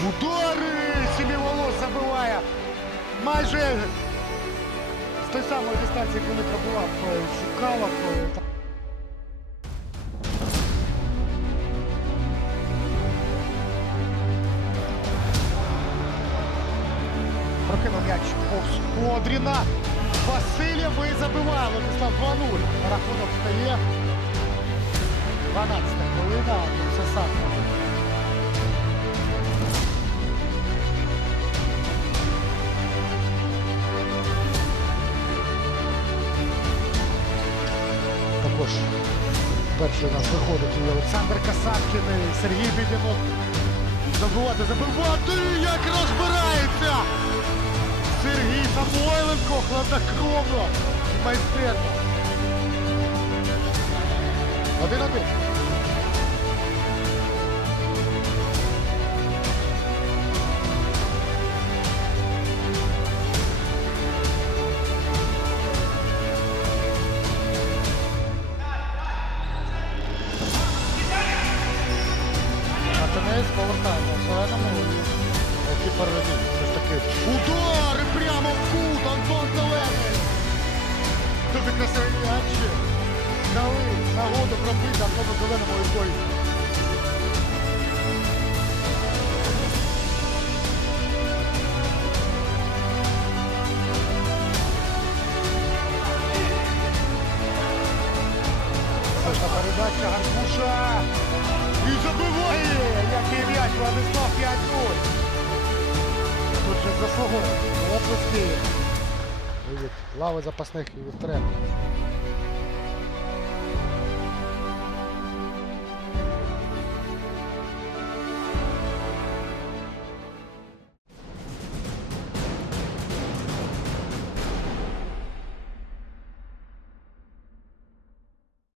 Удари! Сіміволос забиває. Майже з той самої дистанції, коли пробував е, Шукалов. та- Прокинув м'яч повз Одріна. Васильєв і забиває Владислав 2-0. Рахунок стає. 12 хвилина. Все сам. Також перший у нас виходить і Олександр Касаткін, і Сергій Бідінок. Забувати, забивати, як розбирається! Сергій Самойленко хладнокровно і майстерно. Один-один. Атенець повертає на зеленому і Ремін. Все ж таки удари прямо в кут, Антон Зелений. Дуже красивий м'яч. Дали нагоду пробити Антону Зеленому і передача Гарбуша. Владислав 5-0. Тут же заслуговує. Оплески. Лави запасних і від тренера.